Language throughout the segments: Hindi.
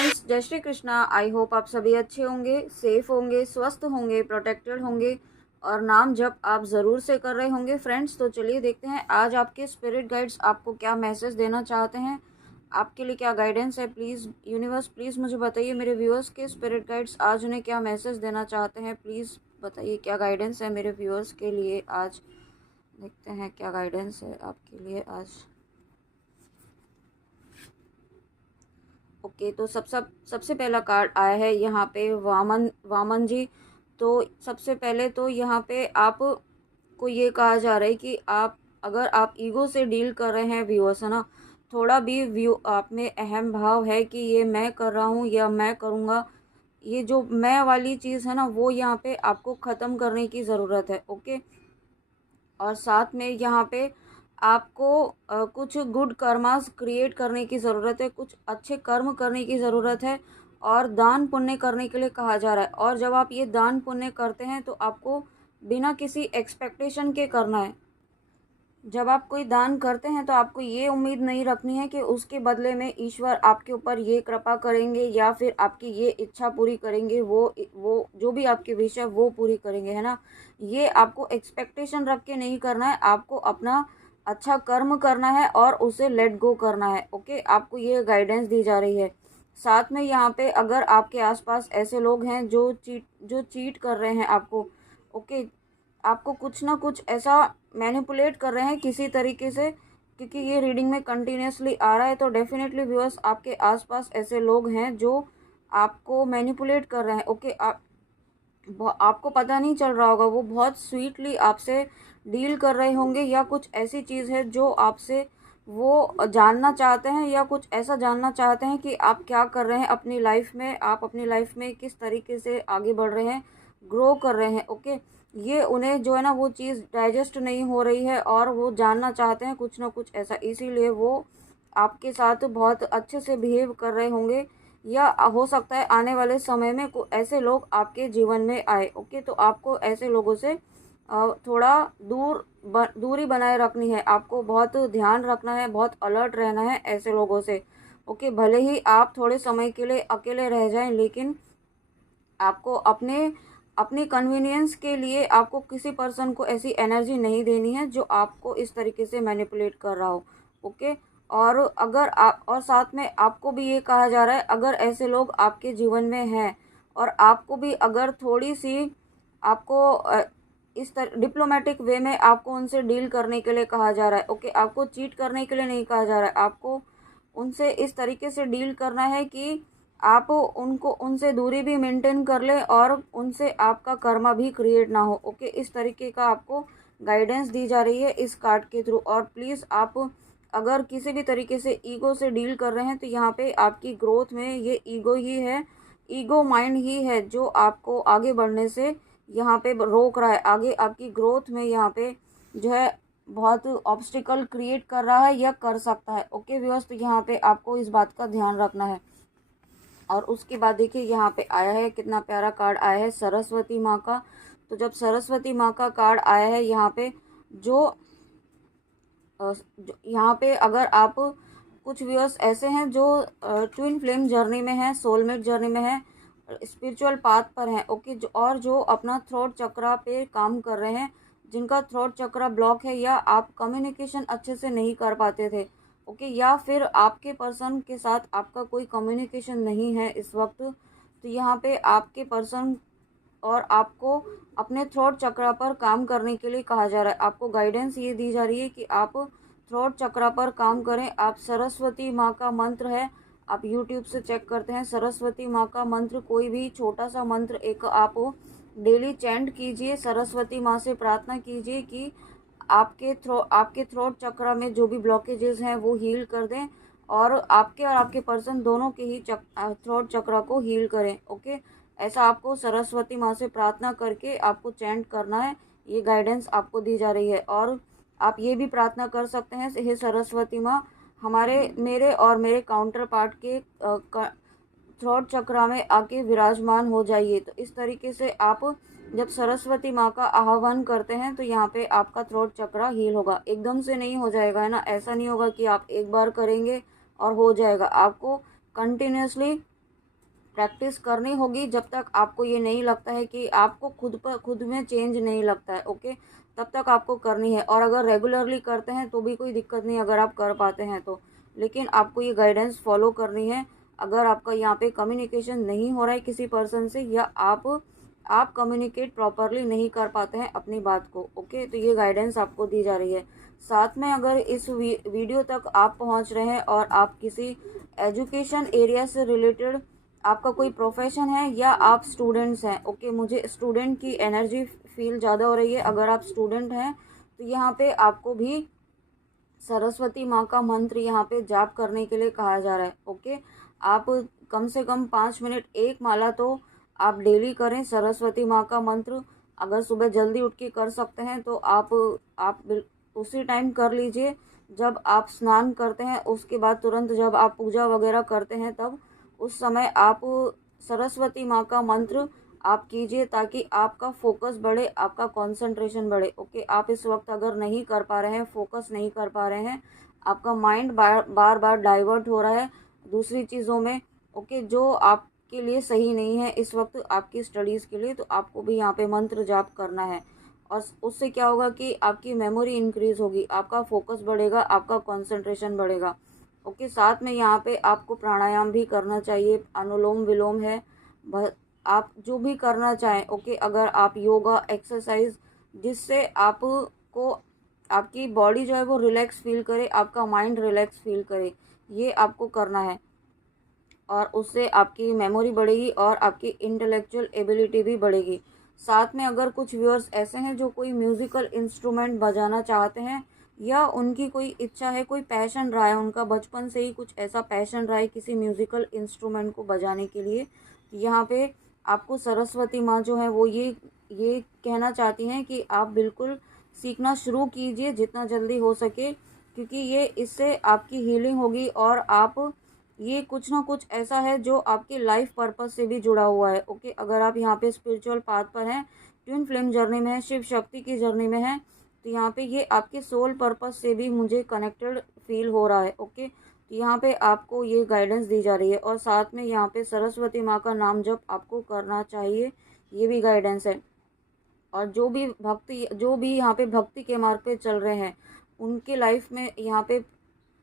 फ्रेंड्स, जय श्री कृष्णा। आई होप आप सभी अच्छे होंगे, सेफ होंगे, स्वस्थ होंगे, प्रोटेक्टेड होंगे और नाम जप आप ज़रूर से कर रहे होंगे। फ्रेंड्स, तो चलिए देखते हैं आज आपके स्पिरिट गाइड्स आपको क्या मैसेज देना चाहते हैं, आपके लिए क्या गाइडेंस है। प्लीज़ यूनिवर्स, प्लीज़ मुझे बताइए मेरे व्यूअर्स के स्पिरिट गाइड्स आज उन्हें क्या मैसेज देना चाहते हैं। प्लीज़ बताइए क्या गाइडेंस है मेरे व्यूअर्स के लिए आज। देखते हैं क्या गाइडेंस है आपके लिए आज। ओके, तो सबसे पहला कार्ड आया है यहाँ पे वामन वामन जी। तो सबसे पहले तो यहाँ पे आप को ये कहा जा रहा है कि आप अगर आप ईगो से डील कर रहे हैं व्यूअर्स, है ना, थोड़ा भी व्यू आप में अहम भाव है कि ये मैं कर रहा हूँ या मैं करूँगा, ये जो मैं वाली चीज़ है ना, वो यहाँ पे आपको ख़त्म करने की ज़रूरत है। ओके, और साथ में यहाँ पे आपको कुछ गुड कर्मास क्रिएट करने की ज़रूरत है, कुछ अच्छे कर्म करने की ज़रूरत है और दान पुण्य करने के लिए कहा जा रहा है। और जब आप ये दान पुण्य करते हैं तो आपको बिना किसी एक्सपेक्टेशन के करना है। जब आप कोई दान करते हैं तो आपको ये उम्मीद नहीं रखनी है कि उसके बदले में ईश्वर आपके ऊपर ये कृपा करेंगे या फिर आपकी ये इच्छा पूरी करेंगे, वो जो भी आपकी विश है वो पूरी करेंगे, है ना। ये आपको एक्सपेक्टेशन रख के नहीं करना है, आपको अपना अच्छा कर्म करना है और उसे लेट गो करना है। ओके, आपको ये गाइडेंस दी जा रही है। साथ में यहाँ पे अगर आपके आसपास ऐसे लोग हैं जो चीट कर रहे हैं आपको, ओके, आपको कुछ ना कुछ ऐसा मैनिपुलेट कर रहे हैं किसी तरीके से, क्योंकि ये रीडिंग में कंटिन्यूसली आ रहा है, तो डेफिनेटली व्यूअर्स आपके आसपास ऐसे लोग हैं जो आपको मैनिपुलेट कर रहे हैं। ओके, आपको पता नहीं चल रहा होगा, वो बहुत स्वीटली आपसे डील कर रहे होंगे या कुछ ऐसी चीज़ है जो आपसे वो जानना चाहते हैं या कुछ ऐसा जानना चाहते हैं कि आप क्या कर रहे हैं अपनी लाइफ में, आप अपनी लाइफ में किस तरीके से आगे बढ़ रहे हैं, ग्रो कर रहे हैं। ओके, ये उन्हें जो है ना वो चीज़ डाइजेस्ट नहीं हो रही है और वो जानना चाहते हैं कुछ ना कुछ ऐसा, इसीलिए वो आपके साथ बहुत अच्छे से बिहेव कर रहे होंगे या हो सकता है आने वाले समय में ऐसे लोग आपके जीवन में आए। ओके, तो आपको ऐसे लोगों से थोड़ा दूरी बनाए रखनी है, आपको बहुत ध्यान रखना है, बहुत अलर्ट रहना है ऐसे लोगों से। ओके, भले ही आप थोड़े समय के लिए अकेले रह जाएं, लेकिन आपको अपनी कन्वीनियंस के लिए आपको किसी पर्सन को ऐसी एनर्जी नहीं देनी है जो आपको इस तरीके से मैनिपुलेट कर रहा हो। ओके, और अगर आप और साथ में आपको भी ये कहा जा रहा है, अगर ऐसे लोग आपके जीवन में हैं और आपको भी अगर थोड़ी सी आपको इस तरह डिप्लोमेटिक वे में आपको उनसे डील करने के लिए कहा जा रहा है। ओके, आपको चीट करने के लिए नहीं कहा जा रहा है, आपको उनसे इस तरीके से डील करना है कि आप उनसे दूरी भी मेंटेन कर ले और उनसे आपका कर्मा भी क्रिएट ना हो। ओके, इस तरीके का आपको गाइडेंस दी जा रही है इस कार्ड के थ्रू। और प्लीज़ आप अगर किसी भी तरीके से ईगो से डील कर रहे हैं तो यहाँ पे आपकी ग्रोथ में ये ईगो ही है, ईगो माइंड ही है जो आपको आगे बढ़ने से यहाँ पे रोक रहा है। आगे आपकी ग्रोथ में यहाँ पे जो है बहुत ऑब्स्टिकल क्रिएट कर रहा है या कर सकता है। ओके व्यूअर्स, तो यहाँ पे आपको इस बात का ध्यान रखना है। और उसके बाद देखिए यहाँ पे आया है, कितना प्यारा कार्ड आया है सरस्वती माँ का। तो जब सरस्वती माँ का कार्ड आया है यहाँ पे यहाँ पे अगर आप कुछ व्यूअर्स ऐसे हैं जो ट्विन फ्लेम जर्नी में हैं, सोलमेट जर्नी में हैं, स्पिरिचुअल पाथ पर हैं। ओके, जो अपना थ्रोट चक्रा पे काम कर रहे हैं, जिनका थ्रोट चक्रा ब्लॉक है या आप कम्युनिकेशन अच्छे से नहीं कर पाते थे। ओके, या फिर आपके पर्सन के साथ आपका कोई कम्युनिकेशन नहीं है इस वक्त, तो यहाँ पे आपके पर्सन और आपको अपने थ्रोट चक्रा पर काम करने के लिए कहा जा रहा है। आपको गाइडेंस ये दी जा रही है कि आप थ्रोट चक्रा पर काम करें। आप सरस्वती माँ का मंत्र है, आप यूट्यूब से चेक करते हैं सरस्वती माँ का मंत्र, कोई भी छोटा सा मंत्र एक आप डेली चैंट कीजिए, सरस्वती माँ से प्रार्थना कीजिए कि आपके थ्रोट चक्रा में जो भी ब्लॉकेजेस हैं वो हील कर दें और आपके पर्सन दोनों के ही थ्रोट चक्रा को हील करें। ओके, ऐसा आपको सरस्वती माँ से प्रार्थना करके आपको चैंट करना है, ये गाइडेंस आपको दी जा रही है। और आप ये भी प्रार्थना कर सकते हैं, हे सरस्वती माँ मेरे और मेरे काउंटर पार्ट के थ्रोट चक्रा में आके विराजमान हो जाइए। तो इस तरीके से आप जब सरस्वती माँ का आह्वान करते हैं तो यहाँ पे आपका थ्रोट चक्रा हील होगा। एकदम से नहीं हो जाएगा, है ना, ऐसा नहीं होगा कि आप एक बार करेंगे और हो जाएगा। आपको कंटिन्यूसली प्रैक्टिस करनी होगी जब तक आपको ये नहीं लगता है कि आपको खुद में चेंज नहीं लगता है। ओके, तब तक आपको करनी है। और अगर रेगुलरली करते हैं तो भी कोई दिक्कत नहीं, अगर आप कर पाते हैं तो। लेकिन आपको ये गाइडेंस फॉलो करनी है। अगर आपका यहाँ पे कम्युनिकेशन नहीं हो रहा है किसी पर्सन से, या आप कम्युनिकेट प्रॉपरली नहीं कर पाते हैं अपनी बात को, ओके, तो ये गाइडेंस आपको दी जा रही है। साथ में अगर इस वीडियो तक आप पहुंच रहे हैं और आप किसी एजुकेशन एरिया से रिलेटेड, आपका कोई प्रोफेशन है या आप स्टूडेंट्स हैं, ओके, मुझे स्टूडेंट की एनर्जी फील ज़्यादा हो रही है। अगर आप स्टूडेंट हैं तो यहाँ पे आपको भी सरस्वती माँ का मंत्र यहाँ पे जाप करने के लिए कहा जा रहा है। ओके, आप कम से कम 5 मिनट एक माला तो आप डेली करें सरस्वती माँ का मंत्र। अगर सुबह जल्दी उठ के कर सकते हैं तो आप उसी टाइम कर लीजिए जब आप स्नान करते हैं, उसके बाद तुरंत जब आप पूजा वगैरह करते हैं तब उस समय आप सरस्वती माँ का मंत्र आप कीजिए, ताकि आपका फोकस बढ़े, आपका कंसंट्रेशन बढ़े। ओके, आप इस वक्त अगर नहीं कर पा रहे हैं, फोकस नहीं कर पा रहे हैं, आपका माइंड बार बार डाइवर्ट हो रहा है दूसरी चीज़ों में, ओके, जो आपके लिए सही नहीं है इस वक्त आपकी स्टडीज़ के लिए, तो आपको भी यहाँ पे मंत्र जाप करना है। और उससे क्या होगा कि आपकी मेमोरी इंक्रीज होगी, आपका फोकस बढ़ेगा, आपका कंसंट्रेशन बढ़ेगा। ओके, साथ में यहाँ पे आपको प्राणायाम भी करना चाहिए, अनुलोम विलोम है, आप जो भी करना चाहें। ओके, अगर आप योगा एक्सरसाइज जिससे आपको आपकी बॉडी जो है वो रिलैक्स फील करे, आपका माइंड रिलैक्स फील करे, ये आपको करना है। और उससे आपकी मेमोरी बढ़ेगी और आपकी इंटेलेक्चुअल एबिलिटी भी बढ़ेगी। साथ में अगर कुछ व्यूअर्स ऐसे हैं जो कोई म्यूज़िकल इंस्ट्रूमेंट बजाना चाहते हैं, या उनकी कोई इच्छा है, कोई पैशन रहा है, उनका बचपन से ही कुछ ऐसा पैशन रहा है किसी म्यूज़िकल इंस्ट्रूमेंट को बजाने के लिए, यहाँ पे आपको सरस्वती माँ जो है वो ये कहना चाहती हैं कि आप बिल्कुल सीखना शुरू कीजिए जितना जल्दी हो सके, क्योंकि ये इससे आपकी हीलिंग होगी और आप ये कुछ ना कुछ ऐसा है जो आपके लाइफ पर्पस से भी जुड़ा हुआ है। ओके, अगर आप यहाँ पे स्पिरिचुअल पाथ पर हैं, ट्विन फ्लेम जर्नी में है, शिव शक्ति की जर्नी में है, तो यहाँ पे ये आपके सोल पर्पस से भी मुझे कनेक्टेड फील हो रहा है। ओके, तो यहाँ पे आपको ये गाइडेंस दी जा रही है। और साथ में यहाँ पे सरस्वती माँ का नाम जप आपको करना चाहिए, ये भी गाइडेंस है। और जो भी यहाँ पे भक्ति के मार्ग पे चल रहे हैं, उनके लाइफ में यहाँ पे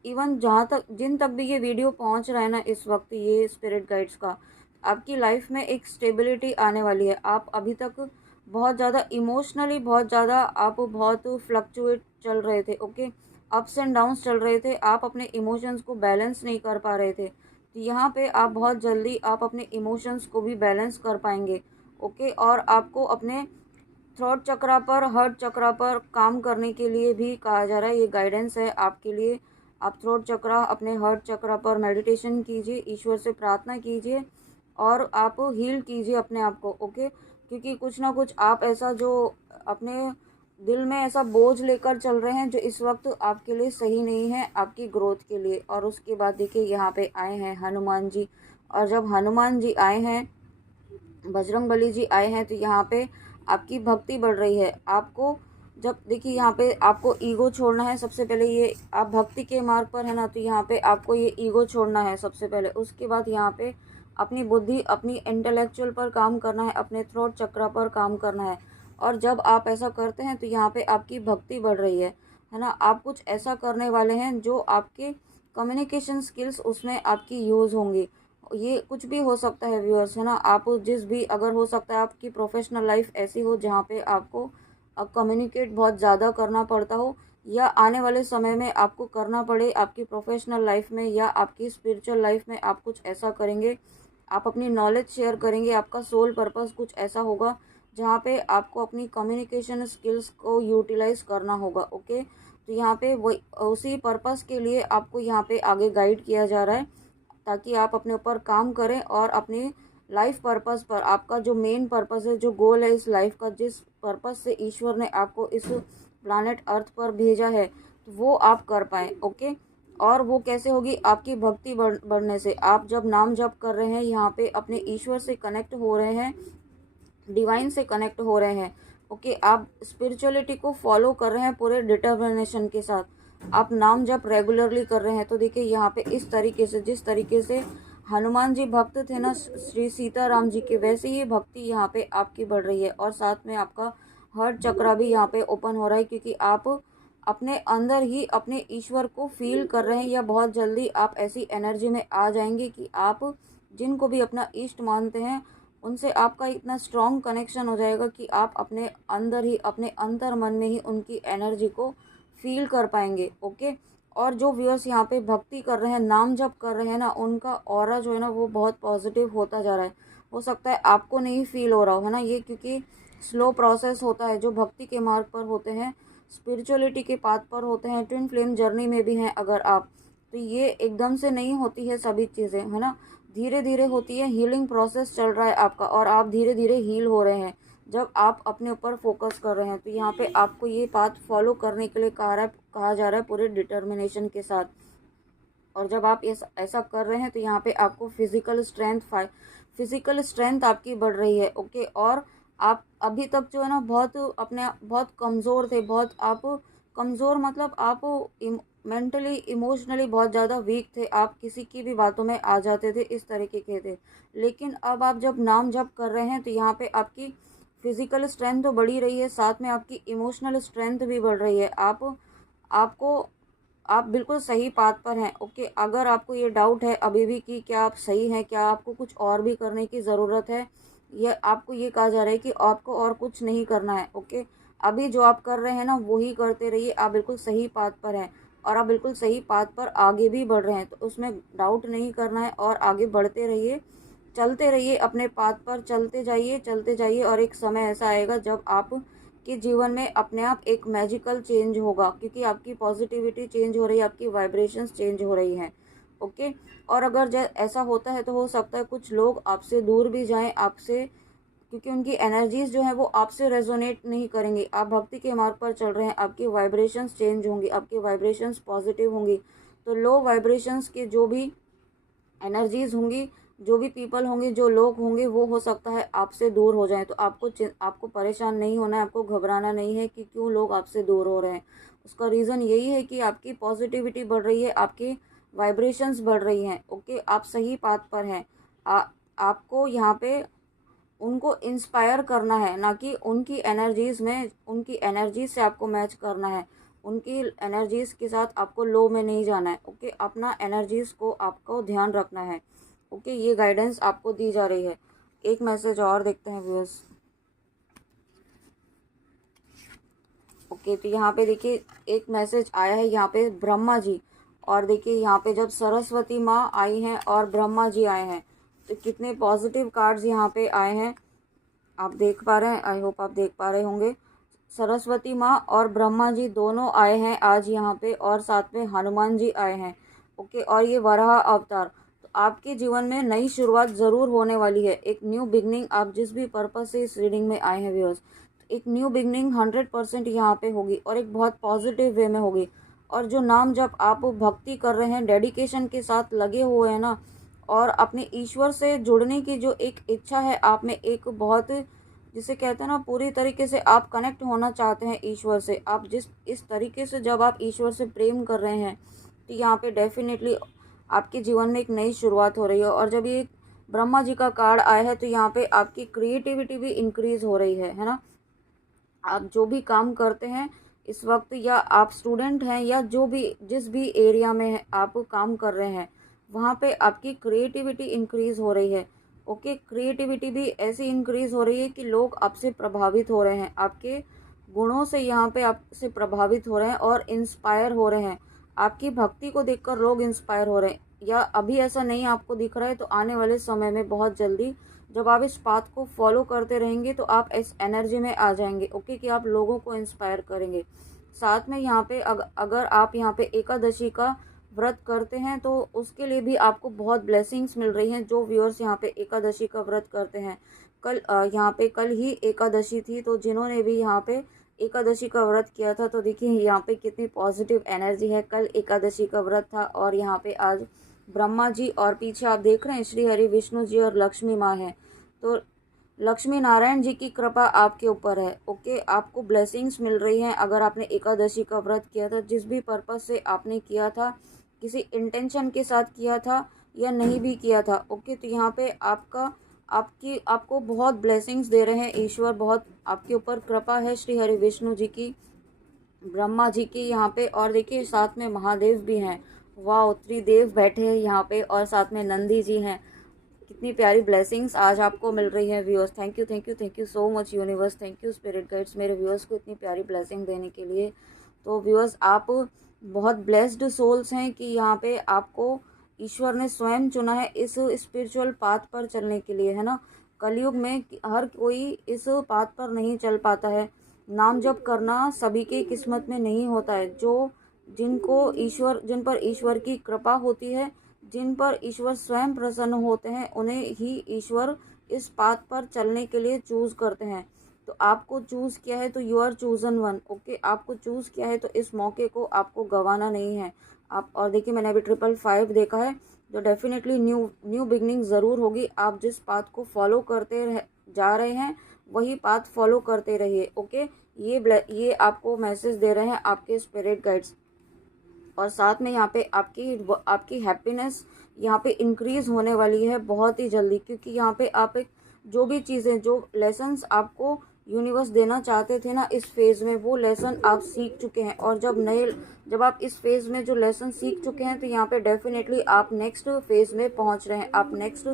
इवन जहाँ तक जिन तक भी ये वीडियो पहुँच रहा है ना इस वक्त, ये स्पिरिट गाइड्स का, आपकी लाइफ में एक स्टेबिलिटी आने वाली है। आप अभी तक बहुत ज़्यादा इमोशनली आप बहुत फ्लक्चुएट चल रहे थे। ओके, अप्स एंड डाउन्स चल रहे थे, आप अपने इमोशंस को बैलेंस नहीं कर पा रहे थे, तो यहाँ पे आप बहुत जल्दी आप अपने इमोशंस को भी बैलेंस कर पाएंगे। ओके, और आपको अपने थ्रोट चक्रा पर, हार्ट चक्रा पर काम करने के लिए भी कहा जा रहा है, ये गाइडेंस है आपके लिए। आप थ्रोट चक्रा, अपने हार्ट चक्रा पर मेडिटेशन कीजिए, ईश्वर से प्रार्थना कीजिए और आप हील कीजिए अपने आप को। ओके, क्योंकि कुछ ना कुछ आप ऐसा जो अपने दिल में ऐसा बोझ लेकर चल रहे हैं जो इस वक्त आपके लिए सही नहीं है, आपकी ग्रोथ के लिए। और उसके बाद देखिए यहाँ पे आए हैं हनुमान जी, और जब हनुमान जी आए हैं, बजरंगबली जी आए हैं, तो यहाँ पे आपकी भक्ति बढ़ रही है। आपको जब देखिए यहाँ पे आपको ईगो छोड़ना है सबसे पहले, ये आप भक्ति के मार्ग पर है ना, तो यहाँ पे आपको ये ईगो छोड़ना है सबसे पहले। उसके बाद यहाँ पे अपनी बुद्धि, अपनी इंटेलेक्चुअल पर काम करना है, अपने थ्रोट चक्रा पर काम करना है। और जब आप ऐसा करते हैं तो यहाँ पे आपकी भक्ति बढ़ रही है ना। आप कुछ ऐसा करने वाले हैं जो आपके कम्युनिकेशन स्किल्स उसमें आपकी यूज़ होंगी। ये कुछ भी हो सकता है व्यूअर्स, है ना। आप जिस भी, अगर हो सकता है आपकी प्रोफेशनल लाइफ ऐसी हो जहाँ पे आपको कम्युनिकेट बहुत ज़्यादा करना पड़ता हो, या आने वाले समय में आपको करना पड़े आपकी प्रोफेशनल लाइफ में या आपकी स्पिरिचुअल लाइफ में, आप कुछ ऐसा करेंगे, आप अपनी नॉलेज शेयर करेंगे, आपका सोल पर्पस कुछ ऐसा होगा जहाँ पे आपको अपनी कम्युनिकेशन स्किल्स को यूटिलाइज करना होगा। ओके, तो यहाँ पे वही उसी पर्पस के लिए आपको यहाँ पे आगे गाइड किया जा रहा है, ताकि आप अपने ऊपर काम करें और अपनी लाइफ पर्पस पर, आपका जो मेन पर्पस है, जो गोल है इस लाइफ का, जिस पर्पस से ईश्वर ने आपको इस प्लानेट अर्थ पर भेजा है, तो वो आप कर पाएँ। ओके, और वो कैसे होगी? आपकी भक्ति बढ़ने से। आप जब नाम जप कर रहे हैं, यहाँ पे अपने ईश्वर से कनेक्ट हो रहे हैं, डिवाइन से कनेक्ट हो रहे हैं। ओके, आप स्पिरिचुअलिटी को फॉलो कर रहे हैं पूरे डिटर्मिनेशन के साथ, आप नाम जप रेगुलरली कर रहे हैं, तो देखिए यहाँ पे इस तरीके से, जिस तरीके से हनुमान जी भक्त थे ना श्री सीताराम जी के, वैसे ही भक्ति यहाँ पे आपकी बढ़ रही है। और साथ में आपका हार्ट चक्रा भी यहाँ पे ओपन हो रहा है, क्योंकि आप अपने अंदर ही अपने ईश्वर को फील कर रहे हैं, या बहुत जल्दी आप ऐसी एनर्जी में आ जाएंगे कि आप जिनको भी अपना इष्ट मानते हैं उनसे आपका इतना स्ट्रॉन्ग कनेक्शन हो जाएगा कि आप अपने अंदर ही, अपने अंतर मन में ही उनकी एनर्जी को फील कर पाएंगे। ओके। और जो व्यूअर्स यहाँ पे भक्ति कर रहे हैं, नाम जप कर रहे हैं ना, उनका ऑरा जो है ना वो बहुत पॉजिटिव होता जा रहा है। हो सकता है आपको नहीं फील हो रहा हो, है ना ये, क्योंकि स्लो प्रोसेस होता है। जो भक्ति के मार्ग पर होते हैं, स्पिरिचुअलिटी के पाथ पर होते हैं, ट्विन फ्लेम जर्नी में भी हैं अगर आप, तो ये एकदम से नहीं होती है सभी चीज़ें, है ना, धीरे धीरे होती है। हीलिंग प्रोसेस चल रहा है आपका, और आप धीरे धीरे हील हो रहे हैं जब आप अपने ऊपर फोकस कर रहे हैं। तो यहाँ पे आपको ये पाथ फॉलो करने के लिए कहा जा रहा है पूरे डिटर्मिनेशन के साथ। और जब आप ऐसा कर रहे हैं तो यहाँ पे आपको फिजिकल स्ट्रेंथ आपकी बढ़ रही है। ओके। और आप अभी तक जो है ना बहुत कमज़ोर थे, बहुत आप कमज़ोर, मतलब आप मेंटली इमोशनली बहुत ज़्यादा वीक थे, आप किसी की भी बातों में आ जाते थे, इस तरीके के थे। लेकिन अब आप जब नाम जप कर रहे हैं तो यहाँ पे आपकी फिजिकल स्ट्रेंथ तो बढ़ी रही है, साथ में आपकी इमोशनल स्ट्रेंथ भी बढ़ रही है। आपको आप बिल्कुल सही पाथ पर हैं। ओके। अगर आपको ये डाउट है अभी भी कि क्या आप सही हैं, क्या आपको कुछ और भी करने की ज़रूरत है, या आपको ये कहा जा रहा है कि आपको और कुछ नहीं करना है, ओके, अभी जो आप कर रहे हैं ना वही करते रहिए, आप बिल्कुल सही पाथ पर हैं और आप बिल्कुल सही पाथ पर आगे भी बढ़ रहे हैं। तो उसमें डाउट नहीं करना है और आगे बढ़ते रहिए, चलते रहिए, अपने पाथ पर चलते जाइए। और एक समय ऐसा आएगा जब आप के जीवन में अपने आप एक मैजिकल चेंज होगा, क्योंकि आपकी पॉजिटिविटी चेंज हो रही है, आपकी वाइब्रेशंस चेंज हो रही हैं। ओके। और अगर ऐसा होता है तो हो सकता है कुछ लोग आपसे दूर भी जाएं आपसे, क्योंकि उनकी एनर्जीज जो है वो आपसे रेजोनेट नहीं करेंगी। आप भक्ति के मार्ग पर चल रहे हैं, आपकी वाइब्रेशंस चेंज होंगी, आपकी वाइब्रेशंस पॉजिटिव होंगी। तो लो वाइब्रेशंस के जो भी एनर्जीज होंगी, जो भी पीपल होंगे, जो लोग होंगे, वो हो सकता है आपसे दूर हो जाएं। तो आपको परेशान नहीं होना है, आपको घबराना नहीं है कि क्यों लोग आपसे दूर हो रहे हैं। उसका रीज़न यही है कि आपकी पॉजिटिविटी बढ़ रही है, आपकी वाइब्रेशंस बढ़ रही हैं। ओके। आप सही पाथ पर हैं। आपको यहाँ पे उनको इंस्पायर करना है, ना कि उनकी एनर्जीज से आपको मैच करना है। उनकी एनर्जीज के साथ आपको लो में नहीं जाना है। ओके। अपना एनर्जीज को आपको ध्यान रखना है। ओके। ये गाइडेंस आपको दी जा रही है। एक मैसेज और देखते हैं व्यूअर्स। ओके। तो यहाँ पे देखिए एक मैसेज आया है यहाँ पे ब्रह्मा जी, और देखिए यहाँ पे जब सरस्वती माँ आई हैं और ब्रह्मा जी आए हैं, तो कितने पॉजिटिव कार्ड्स यहाँ पे आए हैं, आप देख पा रहे हैं, आई होप आप देख पा रहे होंगे। सरस्वती माँ और ब्रह्मा जी दोनों आए हैं आज यहाँ पे, और साथ में हनुमान जी आए हैं। ओके। और ये वराह अवतार, तो आपके जीवन में नई शुरुआत ज़रूर होने वाली है, एक न्यू बिगनिंग। आप जिस भी पर्पज़ से इस रीडिंग में आए हैं व्यूअर्स, एक न्यू बिगनिंग 100% यहाँ पे होगी, और एक बहुत पॉजिटिव वे में होगी। और जो नाम जब आप भक्ति कर रहे हैं, डेडिकेशन के साथ लगे हुए हैं ना, और अपने ईश्वर से जुड़ने की जो एक इच्छा है आप में, एक बहुत, जिसे कहते हैं ना, पूरी तरीके से आप कनेक्ट होना चाहते हैं ईश्वर से। आप इस तरीके से जब आप ईश्वर से प्रेम कर रहे हैं, तो यहाँ पे डेफिनेटली आपके जीवन में एक नई शुरुआत हो रही है। और जब ये ब्रह्मा जी का कार्ड आया है, तो यहाँ पे आपकी क्रिएटिविटी भी इंक्रीज हो रही है ना। आप जो भी काम करते हैं इस वक्त, या आप स्टूडेंट हैं, या जिस भी एरिया में आप काम कर रहे हैं, वहाँ पे आपकी क्रिएटिविटी इंक्रीज हो रही है। ओके। क्रिएटिविटी भी ऐसी इंक्रीज हो रही है कि लोग आपसे प्रभावित हो रहे हैं, आपके गुणों से यहाँ पे आपसे प्रभावित हो रहे हैं और इंस्पायर हो रहे हैं। आपकी भक्ति को देखकर लोग इंस्पायर हो रहे हैं, या अभी ऐसा नहीं आपको दिख रहा है तो आने वाले समय में बहुत जल्दी जब आप इस पाथ को फॉलो करते रहेंगे तो आप इस एनर्जी में आ जाएंगे। ओके। कि आप लोगों को इंस्पायर करेंगे। साथ में यहाँ पे अगर आप यहाँ पे एकादशी का व्रत करते हैं तो उसके लिए भी आपको बहुत ब्लेसिंग्स मिल रही हैं। जो व्यूअर्स यहाँ पे एकादशी का व्रत करते हैं, यहाँ पे कल ही एकादशी थी, तो जिन्होंने भी यहाँ पे एकादशी का व्रत किया था, तो देखिए यहाँ पे कितनी पॉजिटिव एनर्जी है। कल एकादशी का व्रत था और यहाँ पे आज ब्रह्मा जी, और पीछे आप देख रहे हैं श्री हरि विष्णु जी और लक्ष्मी माँ हैं। तो लक्ष्मी नारायण जी की कृपा आपके ऊपर है। ओके। आपको ब्लेसिंग्स मिल रही हैं। अगर आपने एकादशी का व्रत किया था, जिस भी पर्पस से आपने किया था, किसी इंटेंशन के साथ किया था, या नहीं भी किया था। ओके, तो यहाँ पे आपको बहुत ब्लेसिंग्स दे रहे हैं ईश्वर, बहुत आपके ऊपर कृपा है श्री हरि विष्णु जी की, ब्रह्मा जी की यहाँ पे, और देखिए साथ में महादेव भी हैं। वाह, त्रिदेव बैठे हैं यहाँ पे और साथ में नंदी जी हैं। कितनी प्यारी ब्लेसिंग्स आज आपको मिल रही है viewers. Thank you thank you thank you so much universe, thank you spirit guides मेरे व्यूअर्स को इतनी प्यारी ब्लेसिंग देने के लिए। तो व्यूअर्स, आप बहुत ब्लेस्ड सोल्स हैं कि यहाँ पे आपको ईश्वर ने स्वयं चुना है इस स्पिरिचुअल पाथ पर चलने के लिए, है ना। कलयुग में हर कोई इस पाथ पर नहीं चल पाता है। नाम जप करना सभी के किस्मत में नहीं होता है। जिन पर ईश्वर की कृपा होती है, जिन पर ईश्वर स्वयं प्रसन्न होते हैं, उन्हें ही ईश्वर इस पाथ पर चलने के लिए चूज करते हैं। तो आपको चूज किया है तो you are chosen one. Okay, आपको चूज किया है तो इस मौके को आपको गंवाना नहीं है। आप और देखिए, मैंने अभी 555 देखा है, तो डेफिनेटली न्यू बिगनिंग ज़रूर होगी। आप जिस पाथ को फॉलो जा रहे हैं वही पाथ फॉलो करते रहिए। ओके, ये आपको मैसेज दे रहे हैं आपके स्पिरिट गाइड्स। और साथ में यहाँ पे आपकी हैप्पीनेस यहाँ पे इंक्रीज होने वाली है बहुत ही जल्दी, क्योंकि यहाँ पे आप जो भी चीज़ें, जो लेसन्स आपको यूनिवर्स देना चाहते थे ना इस फेज़ में, वो लेसन आप सीख चुके हैं। और जब आप इस फेज़ में जो लेसन सीख चुके हैं, तो यहाँ पे डेफिनेटली आप नेक्स्ट फेज़ में पहुँच रहे हैं। आप नेक्स्ट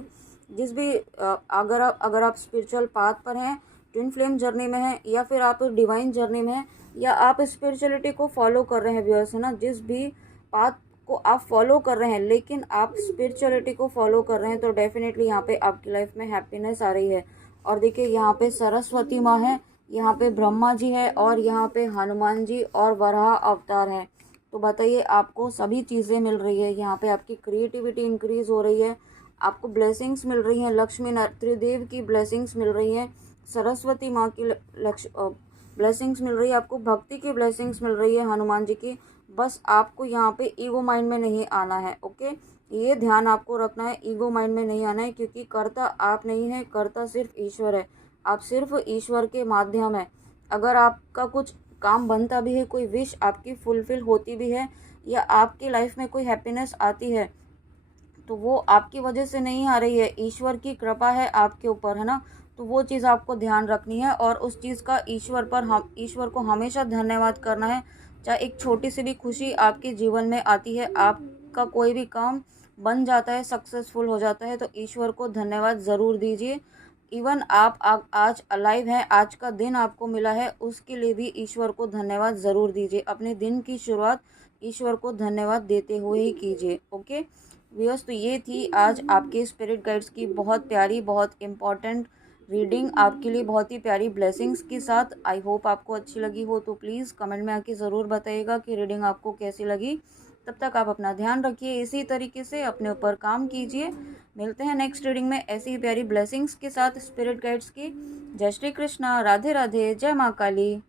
जिस भी अगर आप स्पिरिचुअल पाथ पर हैं, ट्विन फ्लेम जर्नी में हैं, या फिर आप डिवाइन जर्नी में हैं, या आप स्पिरिचुअलिटी को फॉलो कर रहे हैं व्यूअर्स, है ना, जिस भी पाथ को आप फॉलो कर रहे हैं, लेकिन आप स्पिरिचुअलिटी को फॉलो कर रहे हैं, तो डेफिनेटली यहाँ पे आपकी लाइफ में हैप्पीनेस आ रही है। और देखिए, यहाँ पे सरस्वती माँ है, यहाँ पे ब्रह्मा जी है, और यहाँ पे हनुमान जी और वराह अवतार है। तो बताइए, आपको सभी चीज़ें मिल रही है। यहाँ पे आपकी क्रिएटिविटी इंक्रीज हो रही है, आपको ब्लेसिंग्स मिल रही हैं, लक्ष्मी त्रिदेव की ब्लेसिंग्स मिल रही हैं, सरस्वती माँ की ब्लेसिंग्स मिल रही है, आपको भक्ति की ब्लेसिंग्स मिल रही है, हनुमान जी की। बस आपको यहाँ पे ईगो माइंड में नहीं आना है। ओके, ये ध्यान आपको रखना है, ईगो माइंड में नहीं आना है, क्योंकि कर्ता आप नहीं है, कर्ता सिर्फ ईश्वर है। आप सिर्फ ईश्वर के माध्यम है। अगर आपका कुछ काम बनता भी है, कोई विश आपकी फुलफिल होती भी है, या आपकी लाइफ में कोई हैप्पीनेस आती है, तो वो आपकी वजह से नहीं आ रही है, ईश्वर की कृपा है आपके ऊपर, है ना। तो वो चीज़ आपको ध्यान रखनी है, और उस चीज़ का ईश्वर को हमेशा धन्यवाद करना है। चाहे एक छोटी सी भी खुशी आपके जीवन में आती है, आपका कोई भी काम बन जाता है, सक्सेसफुल हो जाता है, तो ईश्वर को धन्यवाद ज़रूर दीजिए। इवन आप आज अलाइव हैं, आज का दिन आपको मिला है, उसके लिए भी ईश्वर को धन्यवाद ज़रूर दीजिए। अपने दिन की शुरुआत ईश्वर को धन्यवाद देते हुए ही कीजिए। ओके व्यूअर्स, तो ये थी आज आपके स्पिरिट गाइड्स की बहुत प्यारी, बहुत इम्पॉर्टेंट रीडिंग आपके लिए, बहुत ही प्यारी ब्लेसिंग्स के साथ। आई होप आपको अच्छी लगी हो, तो प्लीज़ कमेंट में आके ज़रूर बताइएगा कि रीडिंग आपको कैसी लगी। तब तक आप अपना ध्यान रखिए, इसी तरीके से अपने ऊपर काम कीजिए। मिलते हैं नेक्स्ट रीडिंग में ऐसी ही प्यारी ब्लेसिंग्स के साथ स्पिरिट गाइड्स की। जय श्री कृष्णा, राधे राधे, जय माँ काली।